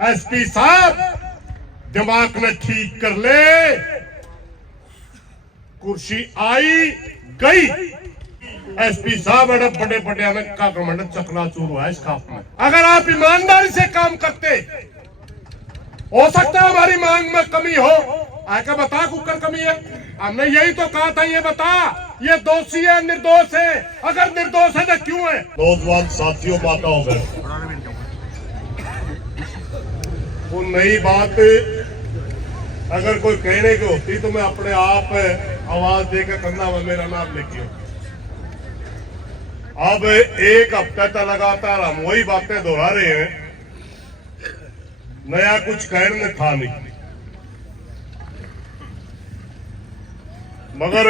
SP साहब दिमाग में ठीक कर ले, कुर्सी आई गई। एसपी साहब बड़े बड़े का कमांडर चकनाचूर हुआ इस खाप में। अगर आप ईमानदारी से काम करते, हो सकता है हमारी मांग में कमी हो। आके बता कुकर कमी है, हमने यही तो कहा था। ये बता, ये दोषी है निर्दोष है? अगर निर्दोष है तो क्यों है? नौजवान साथियों, बात हो गए वो नई बात अगर कोई कहने की होती तो मैं अपने आप आवाज देकर करना में मेरा नाम लिखिए। अब एक हफ्ते तक लगातार हम वही बातें दोहरा रहे हैं, नया कुछ कहने था नहीं। मगर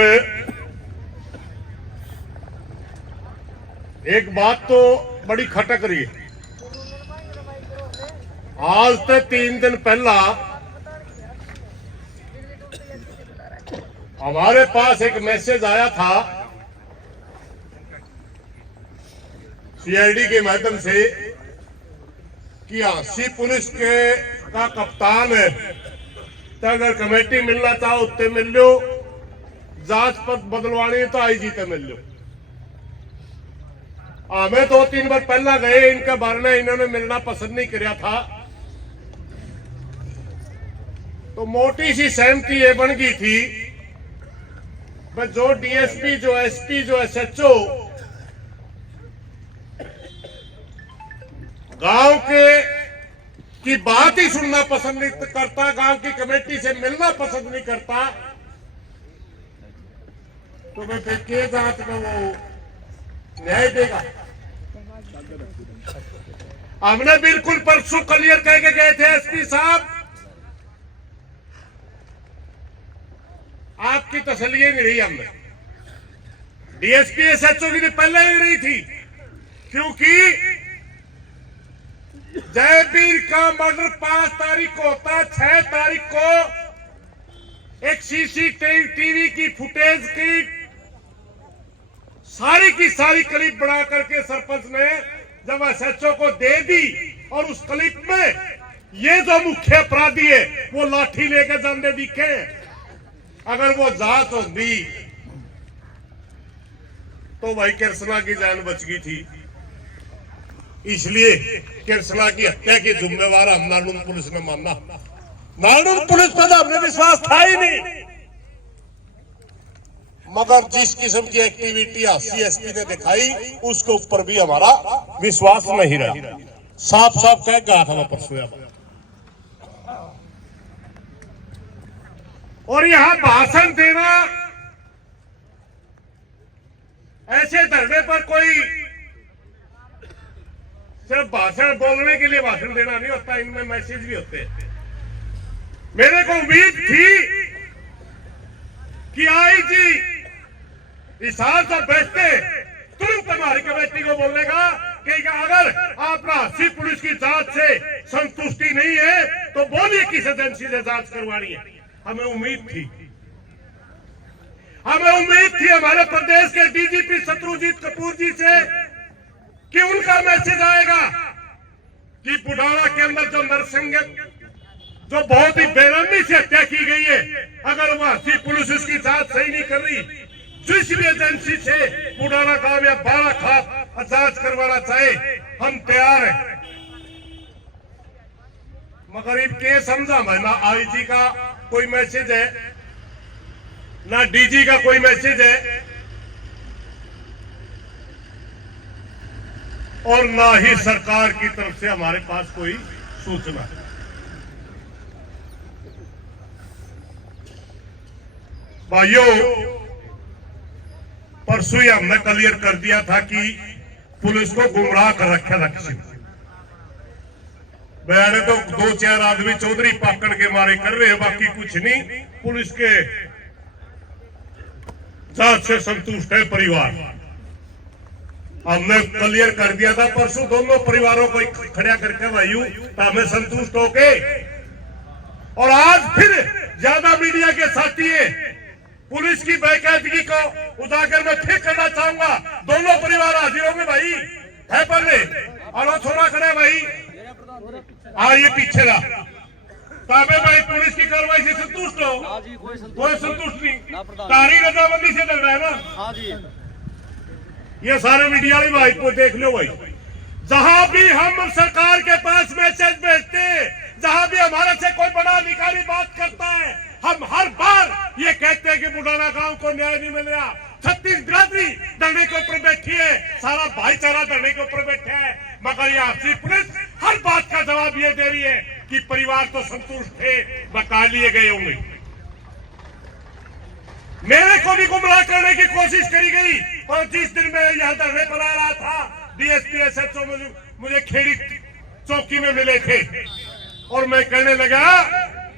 एक बात तो बड़ी खटक रही है। आज से 3 दिन पहला हमारे पास एक मैसेज आया था सीआईडी के माध्यम से कि हांसी पुलिस के का कप्तान है, तो अगर कमेटी मिलना चाहो उत्ते मिल लो, जांच पद बदलवानी तो आईजी ते मिल लो। हमें 2-3 बार पहला गए, इनके बारे में इन्होंने मिलना पसंद नहीं किया था। तो मोटी सी सहमति ये बन गई थी, जो डीएसपी, जो एसपी, जो एसएचओ गांव के की बात ही सुनना पसंद नहीं करता, गांव की कमेटी से मिलना पसंद नहीं करता, तो मैं के जांच में वो न्याय देगा? हमने बिल्कुल परसों क्लियर कह के गए थे एसपी साहब, आपकी तसल्ली नहीं रही। हमने डीएसपी एसएचओ की पहले ही रही थी, क्योंकि जयवीर का मर्डर 5 तारीख को होता, 6 तारीख को एक सीसीटीवी की फुटेज की सारी क्लिप बना करके सरपंच ने जब एसएचओ को दे दी, और उस क्लिप में ये जो मुख्य अपराधी है वो लाठी लेकर जाने दिखे। अगर वो जांच होती तो भाई कृष्णा की जान बच गई थी। इसलिए कृष्णा की हत्या के जिम्मेवार हम नारनूल पुलिस ने माना। नारनूल पुलिस पर हमने विश्वास था ही नहीं, मगर जिस किस्म की एक्टिविटी सीएसपी ने दिखाई उसके ऊपर भी हमारा विश्वास नहीं रहा। साफ साफ कह गया था मैं परसों। और यहां भाषण देना, ऐसे धरने पर कोई सिर्फ भाषण बोलने के लिए भाषण देना नहीं होता, इनमें मैसेज भी होते हैं। मेरे को उम्मीद थी कि आईजी इस हाल से बैठते तुरंत हमारी कमेटी को बोलेगा कि अगर आप हांसी पुलिस की जांच से संतुष्टि नहीं है तो बोलिए किस एजेंसी से जांच करवानी है। हमें उम्मीद थी हमारे प्रदेश के डीजीपी शत्रुजीत कपूर जी से कि उनका मैसेज आएगा कि बुढ़ाना के अंदर जो नरसिंह, जो बहुत ही बेरहमी से हत्या की गई है, अगर वो हांसी पुलिस इसकी जांच सही नहीं कर रही, जिस भी एजेंसी से बुढ़ाना गांव या बाड़ा खाप जांच करवाना चाहे हम तैयार हैं। मगर इनके समझा मैं, ना आईजी का कोई मैसेज है, ना डीजी का कोई मैसेज है, और ना ही सरकार की तरफ से हमारे पास कोई सूचना है। भाइयों, परसों ही हमने क्लियर कर दिया था कि पुलिस को गुमराह कर रखा लक्ष्य। मैंने तो 2-4 आदमी चौधरी पाकड़ के मारे कर रहे हैं, बाकी कुछ नहीं। पुलिस के जांच से संतुष्ट है परिवार। हमने क्लियर कर दिया था परसों दोनों परिवारों को खड़ा करके भाइयों, तो हमें संतुष्ट होके। और आज फिर ज्यादा मीडिया के साथी है, पुलिस की बेकायदगी को उजागर में फिर करना चाहूंगा। दोनों परिवार हाजिर होंगे भाई, है पर और थोड़ा खड़े भाई। ये पीछे ला ताबे भाई पुलिस की कार्रवाई से संतुष्ट हो? हाँ जी, कोई संतुष्ट नहीं। तारी रजामंदी से डर रहा है ना? हाँ जी। ये सारे मीडिया वाली भाई को देख लो भाई, जहां भी हम सरकार के पास मैसेज भेजते हैं, जहां भी हमारे से कोई बड़ा अधिकारी बात करता है, हम हर बार ये कहते हैं कि बुढ़ाना गांव को न्याय नहीं मिल रहा। 36 बिरादरी धरने के ऊपर बैठी है, सारा भाईचारा धरने के ऊपर बैठा है, मगर ये आपसी पुलिस हर बात का जवाब ये दे रही है कि परिवार तो संतुष्ट थे, बता लिए गए होंगे। मेरे को भी गुमराह करने की कोशिश करी गई, और जिस दिन मैं यहां धरने पर आ रहा था, डीएसपी एसएचओ मुझे खेड़ी चौकी में मिले थे, और मैं कहने लगा,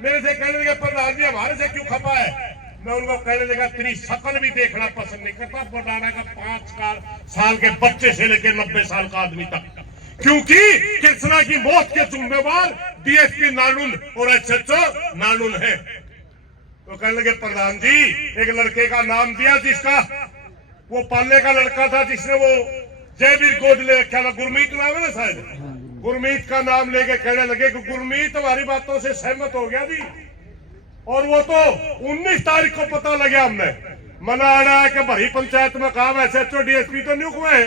मेरे से कहने लगा प्रधान जी हमारे से क्यों खपा है? मैं उनको कहने लगा तेरी शक्ल भी देखना पसंद नहीं करता, बुढ़ाना का 5 साल के बच्चे से लेकर 90 साल का आदमी तक, क्योंकि कृष्णा की मौत के जिम्मेवार डीएसपी नानुल और एसएचओ नानुल है। तो कहने लगे प्रधान जी एक लड़के का नाम दिया जिसका वो पालने का लड़का था, जिसने वो जयवीर गोद ले रखा था, गुरमीत नाम है ना शायद, गुरमीत का नाम लेके कहने लगे कि गुरमीत हमारी बातों से सहमत हो गया जी, और वो तो 19 तारीख को पता लगा हमने मना आ रहा है कि भरी पंचायत में काम एसएचओ डीएसपी तो नियुक्त हुए।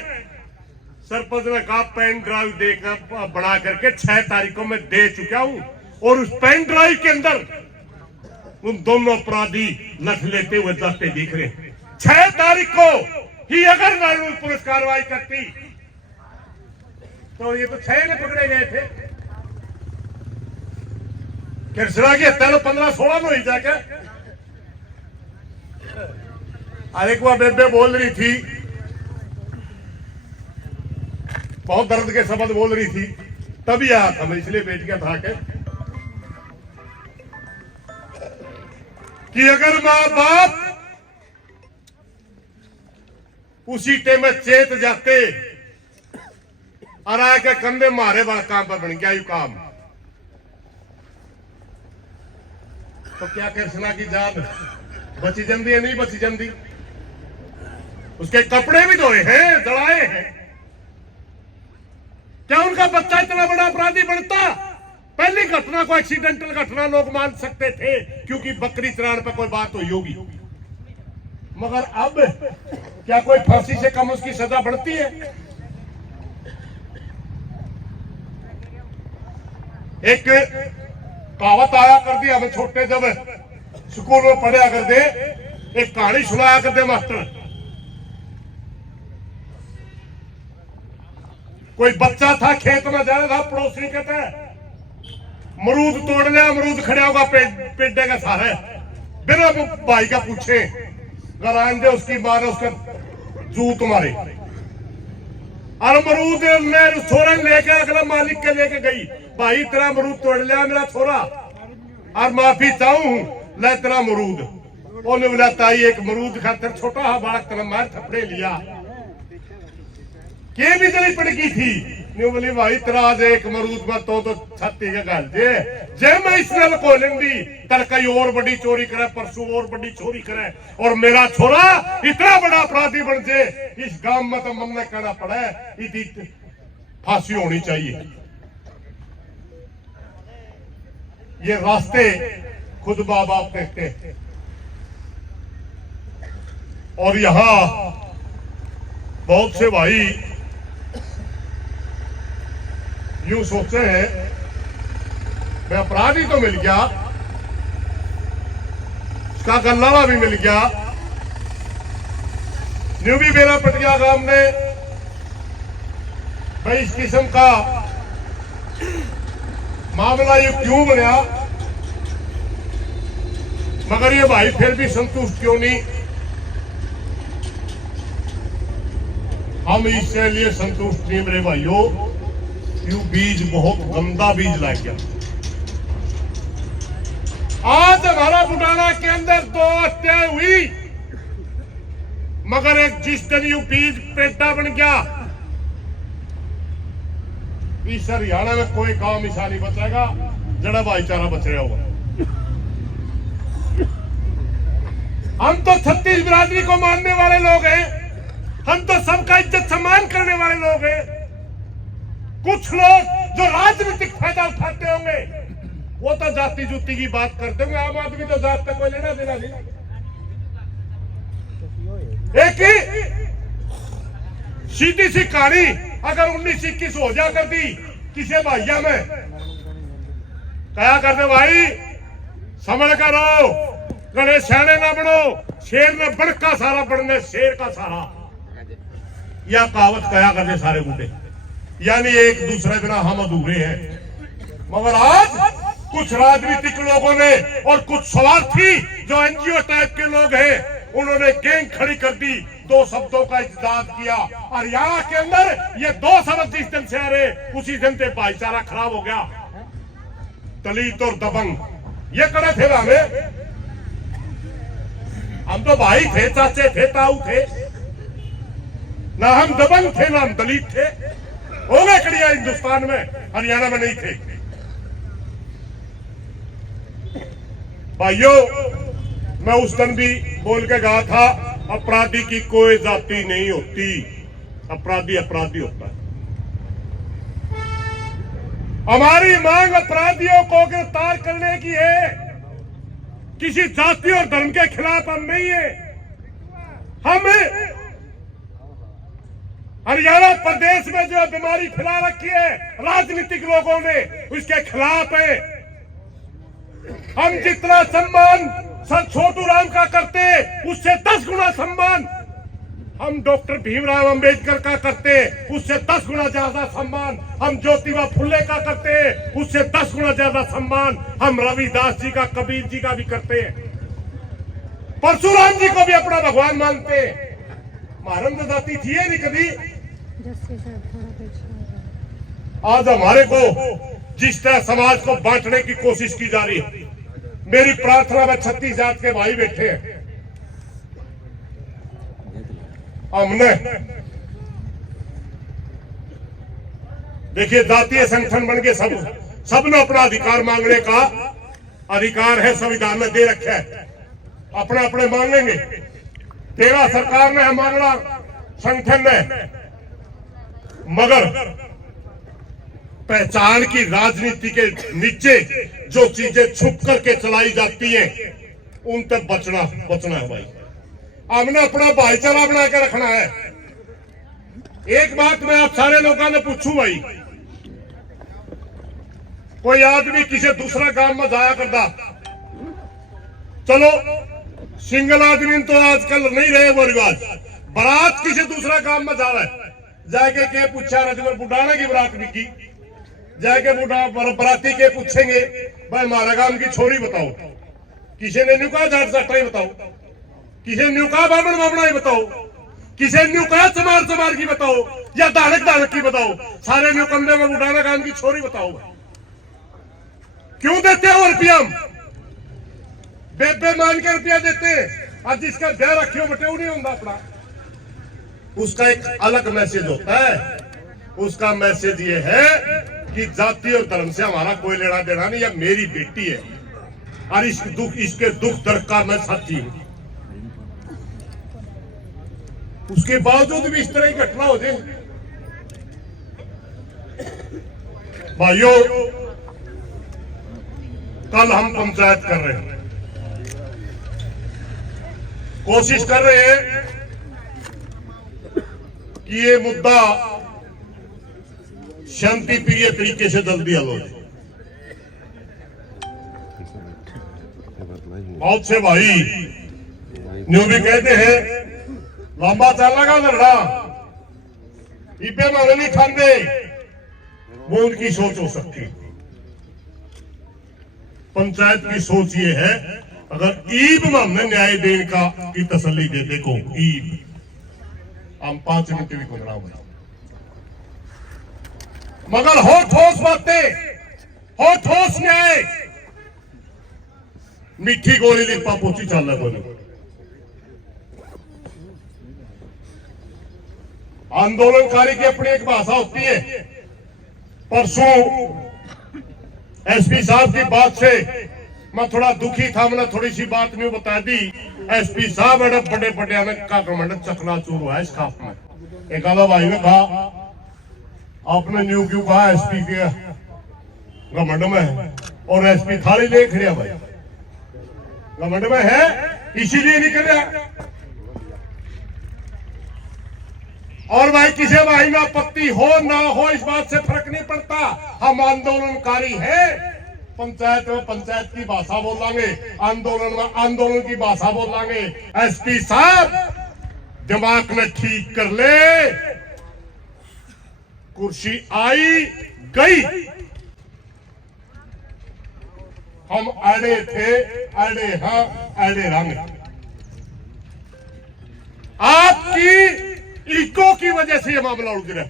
सरपंच ने कहा पेन ड्राइव देकर बना करके 6 तारीख को मैं दे चुका हूं, और उस पेन ड्राइव के अंदर उन दोनों अपराधी लठ लेते हुए जाते दिख रहे। 6 तारीख को ही अगर नारायण पुलिस कार्रवाई करती तो ये तो 6 में पकड़े गए थे। कृष्णा की हत्या 15-16 में हुई जाके। अरे को बेबे बोल रही थी, बहुत दर्द के शब्द बोल रही थी, तभी आया था मैं, इसलिए बैठ गया था कि अगर माँ बाप उसी टाइम में चेत जाते और आके कंधे मारे वाला काम पर बन गया यू काम, तो क्या कृष्णा की जान बची जंदी है? नहीं बची जंदी। उसके कपड़े भी धोए हैं, जलाए हैं। क्या उनका बच्चा इतना बड़ा अपराधी बनता? पहली घटना को एक्सीडेंटल घटना लोग मान सकते थे क्योंकि बकरी चराने पर कोई बात हुई होगी, मगर अब क्या कोई फांसी से कम उसकी सजा बढ़ती है? एक कहावत आया करती, हमें छोटे जब स्कूल में पढ़ा करते, एक कहानी सुनाया करते मास्टर। कोई बच्चा था, खेत में जा रहा था, पड़ोसी कहता है मरूद तोड़ लिया, अमरूद खड़े होगा पेड़े का सारे, बिना भाई का पूछे गरान दे उसकी माँ ने उसका जूत मारे, और अमरूद ने छोरा लेके अगला मालिक के लेके गई, भाई तेरा अमरूद तोड़ लिया मेरा छोरा, और माफी चाहूं ले तेरा अमरूद। ओने बोला ताई एक अमरूद खातर छोटा हा बालक तेरा मार थपड़े लिया, के भी जली पड़ गई थी। न्यू बोली भाई तेरा आज एक मरूद में तो छाती का गाल जे मैं इसने लको लेंदी, कल कई और बड़ी चोरी करे, परसों और बड़ी चोरी करे, और मेरा छोरा इतना बड़ा अपराधी बन जे, इस गांव में तो मन ने कहना पड़ा इतनी फांसी होनी चाहिए। ये रास्ते खुद माँ बाप देखते हैं, और यहां बहुत से भाई यूं सोचे हैं मैं अपराधी तो मिल गया, उसका गल्लावा भी मिल गया, न्यू भी मेरा पटिया गांव ने भाई इस किस्म का मामला ये क्यों बना, मगर ये भाई फिर भी संतुष्ट क्यों नहीं? हम इसके लिए संतुष्ट नहीं मेरे भाइयों, यू बीज बहुत गंदा बीज लग गया। आज हमारा बुटाना के अंदर 2 हत्याएं हुई, मगर एक जिस दिन यू बीज पेटा बन गया, इस हरियाणा में कोई काम ऐसा नहीं बचेगा जड़ा भाईचारा बच रहा होगा। हम तो 36 बिरादरी को मानने वाले लोग हैं, हम तो सबका इज्जत सम्मान करने वाले लोग हैं। कुछ लोग जो राजनीतिक फायदा उठाते होंगे वो तो जाति जुती की बात करते होंगे। आम आदमी तो जात तक कोई लेना देना नहीं। एक ही सीधी सी कहानी अगर 19-21 हो जा कर दी किसी भाइया में क्या करते भाई समझ कर रहो गणे सियाने ना बनो शेर ने बड़ का सारा बनने शेर का सारा या कहावत कहा करते सारे बूढ़े यानी एक दूसरे बिना हम अधूरे हैं। मगर आज कुछ राजनीतिक लोगों ने और कुछ स्वार्थी जो एनजीओ टाइप के लोग हैं उन्होंने गैंग खड़ी कर दी, दो शब्दों का इजाद किया और यहाँ के अंदर ये दो शब्द जिस दिन से आ रहे उसी दिन से भाईचारा खराब हो गया। दलित और दबंग ये कड़े थे हमें, हम तो भाई थे, चाचे थे, ताऊ थे, ना हम दबंग थे ना हम दलित थे। हो गए कड़िया हिंदुस्तान में, हरियाणा में नहीं थे। भाइयों मैं उस दिन भी बोल के कहा था अपराधी की कोई जाति नहीं होती, अपराधी अपराधी होता है। हमारी मांग अपराधियों को गिरफ्तार करने की है, किसी जाति और धर्म के खिलाफ हम नहीं है। हम हरियाणा प्रदेश में जो बीमारी फैला रखी है राजनीतिक लोगों ने उसके खिलाफ है। हम जितना सम्मान सर छोटू राम का करते उससे 10 गुना सम्मान हम डॉक्टर भीमराव अंबेडकर का करते, उससे 10 गुना ज्यादा सम्मान हम ज्योतिबा फुले का करते, उससे 10 गुना ज्यादा सम्मान हम रविदास जी का, कबीर जी का भी करते हैं, परशुराम जी को भी अपना भगवान मानते। महारम जाति थी नहीं कभी। आज हमारे को जिस तरह समाज को बांटने की कोशिश की जा रही है, मेरी प्रार्थना में 36 जात के भाई बैठे हैं। हमने देखिए जातीय संगठन बन के सबने अपना अधिकार मांगने का अधिकार है, संविधान में दे रखा है, अपने अपने मांगेंगे। तेरा सरकार ने मांगना संगठन ने, मगर पहचान की राजनीति के नीचे जो चीजें छुप करके चलाई जाती हैं उन तक बचना है भाई। हमने अपना भाईचारा बना के रखना है। एक बात मैं आप सारे लोगों ने पूछूं भाई, कोई आदमी किसी दूसरा गांव में जाया करता, चलो सिंगल आदमी तो आजकल नहीं रहे वो रिवाज, बारात किसी दूसरा गांव में जा रहा है, जाके के पूछा रजवर बुढ़ाने की बारात बिकी, जाके बराती के पूछेंगे भाई हमारा गांव की छोरी बताओ, किसी ने न्यू कहा जाट जाटा ही बताओ, किसी न्यू कहा बामण बामणा ही बताओ, किसी न्यू कहा चमार की बताओ या दानक की बताओ, सारे न्यू कंधे में बुढ़ाना गांव की छोरी बताओ। क्यों देते हो रुपया? बेबे मान के रुपया देते हैं। आज जिसका ब्याह रखियो बटेऊ नहीं होता अपना, उसका एक अलग मैसेज होता है। उसका मैसेज ये है कि जाति और धर्म से हमारा कोई लेना देना नहीं, यह मेरी बेटी है और इसके दुख दर्द का मैं साथी हूं। उसके बावजूद भी इस तरह की घटना हो जाए। भाइयों कल हम पंचायत कर रहे हैं, कोशिश कर रहे हैं कि ये मुद्दा शांति प्रिय तरीके से जल्दी हल हो जाए। बहुत से भाई न्यू भी कहते हैं लंबा चलेगा लड़ा इबे में नहीं ठांदे, वो उनकी सोच हो सकती है। पंचायत की सोच ये है अगर ईब में हमने न्याय देने का की तसल्ली दे, देखो ईब हम 5 मिनट भी गुजरा बना, मगर हो ठोस बातें, हो ठोस न्याय, मीठी गोली लिपा पोची चल रहा बोलो। आंदोलनकारी की अपनी एक भाषा होती है। परसों एसपी साहब की बात से मैं थोड़ा दुखी था, मैंने थोड़ी सी बात में बता दी। एसपी साहब बड़े बड़े का कमांडर चकनाचूर हुआ है इस खाप में। एक आधा भाई ने कहा आपने न्यू क्यों कहा एसपी के घमंड में है, और एसपी थाली ले खड़िया भाई, घमंड में है इसीलिए नहीं कर रहा। और भाई किसी भाई में आपत्ति हो ना हो इस बात से फर्क नहीं पड़ता, हम आंदोलनकारी हैं। पंचायत में पंचायत की भाषा बोलांगे, आंदोलन में आंदोलन की भाषा बोलांगे। एसपी साहब दिमाग में ठीक कर ले, कुर्सी आई गई, हम अड़े थे, अड़े हाँ अड़े रंग। आपकी ईको की वजह से यह मामला उड़ गिरा।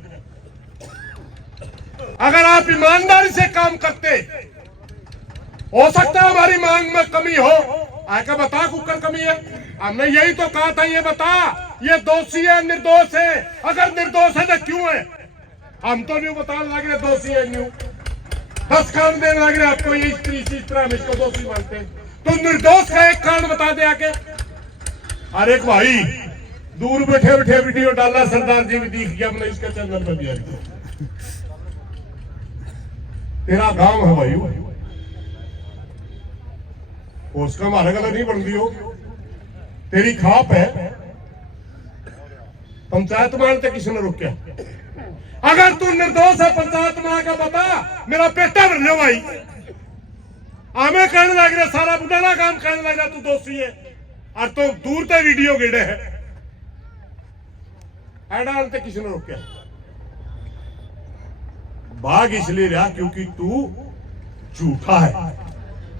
अगर आप ईमानदारी से काम करते, हो सकता है हमारी मांग में कमी हो, आके बता कुकर कमी है। हमने यही तो कहा था, ये बता ये दोषी है निर्दोष है, अगर निर्दोष है तो क्यों है। हम तो नहीं बताने लग रहे दोषी है, न्यू 10 कारण देने लग रहे आपको, ये इस तरह हम इसको दोषी मानते हैं। तो निर्दोष का एक कारण बता दे आके। अरे एक भाई दूर बैठे बैठे वीडियो डाला, सरदार जी भी दिख गया, हमने इसका चैनल पर दिया। तेरा गांव है भाई, उसका हमारे गला नहीं बन रही हो, तेरी खाप है। पंचायत मानते किसी ने रोक क्या? अगर तू निर्दोष है पंचायत में आकर बता, मेरा पेटा भर लो भाई। हमें कहने लग रहा सारा बुढ़ाना काम कहने लग रहा तू दोषी है, और तो दूर तक वीडियो गिरे है। डालते किसी ने रोक क्या? भाग इसलिए रहा क्योंकि तू झूठा है।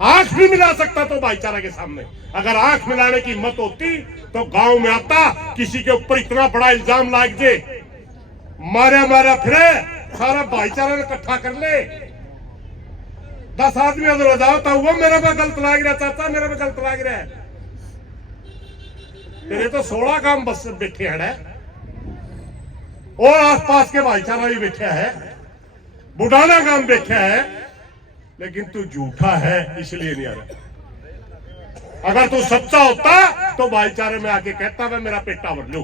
आंख भी मिला सकता तो भाईचारा के सामने, अगर आंख मिलाने की हिम्मत होती तो गांव में आता, किसी के ऊपर इतना बड़ा इल्जाम लाग दे, मारा मारा फिरे, सारा भाईचारा ने इकट्ठा कर ले, 10 आदमी अगर जाओ तो वो मेरे पे गलत लाग रहा, चाचा मेरे पे गलत लाग रहा है। तेरे तो 16 काम बस बैठे हैं, और आसपास के भाईचारा भी बैठा है, बुढ़ाना काम बैठा है, लेकिन तू झूठा है इसलिए नहीं आ रहा। अगर तू सच्चा होता तो भाईचारे में आके कहता मैं मेरा पेटा भर लो।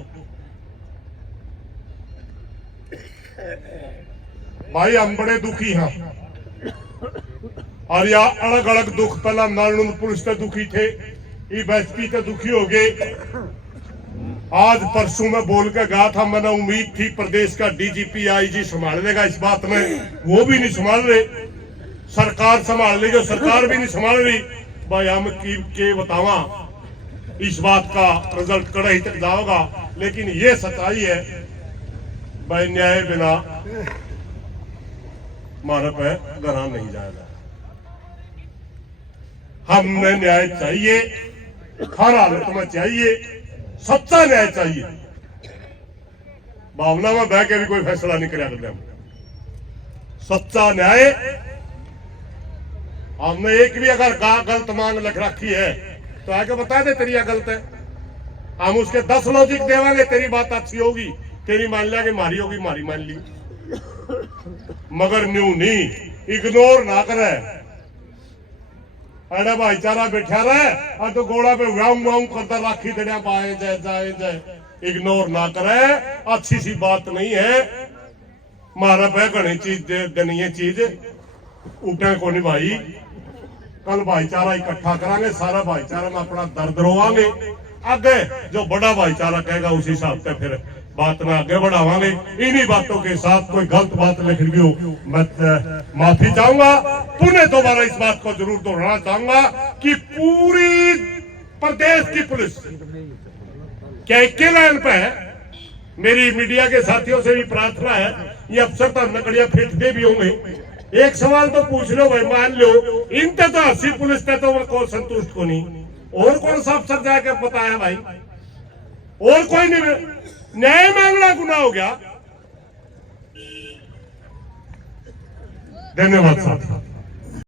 भाई हम बड़े दुखी हैं, और या अलग अलग दुख, पहला नारायण पुलिस से दुखी थे, एसपी से दुखी हो गए। आज परसों में बोल के गया था, मैंने उम्मीद थी प्रदेश का डीजीपी आईजी संभाल लेगा, इस बात में वो भी नहीं संभाल रहे। सरकार संभाल ली, जो सरकार भी नहीं संभाल रही। भाई हम के बतावा, इस बात का रिजल्ट कड़ा ही तक जाओगा, लेकिन ये सच्चाई है भाई, न्याय बिना हमारे पे गरा नहीं जाएगा। हमने न्याय चाहिए, हर हालत में चाहिए, सच्चा न्याय चाहिए। भावना में बह के भी कोई फैसला नहीं कर सकते। सच्चा न्याय, हमने एक भी अगर गलत मांग लिख रखी है तो आके बता दे तेरी गलत है, हम उसके 10 लॉजिक देवांगे, तेरी बात अच्छी होगी, तेरी मान लिया कि मारी होगी, मारी मान ली, मगर न्यू नहीं, इग्नोर ना करे। अरे भाईचारा बैठा रहे और तो गोड़ा पे वाऊ करता राखी दड़िया पाए जाए जाए जाए, इग्नोर ना करे, अच्छी सी बात नहीं है। मारा पे घनी चीज देनी है, चीज उठे को नहीं भाई। कल भाईचारा इकट्ठा करांगे, सारा भाईचारा में अपना दर्द रोवांगे, आगे जो बड़ा भाईचारा कहेगा उसी हिसाब से फिर बात में आगे बढ़ावांगे। इन्हीं बातों के साथ कोई गलत बात लिख रही हो मैं माफी चाहूंगा। पुनः दोबारा इस बात को जरूर दोहराना चाहूंगा कि पूरी प्रदेश की पुलिस क्या एक लाइन पे है। मेरी मीडिया के साथियों से भी प्रार्थना है, ये अफसर तो नकड़िया फेंकते भी होंगे, एक सवाल तो पूछ लो भाई, मान लो इन तो 80 पुलिस थे तो वो कौन संतुष्ट को नहीं, और कौन सा अफसर जाके बताया भाई, और कोई नहीं। न्याय मांगना गुनाह हो गया। धन्यवाद साहब।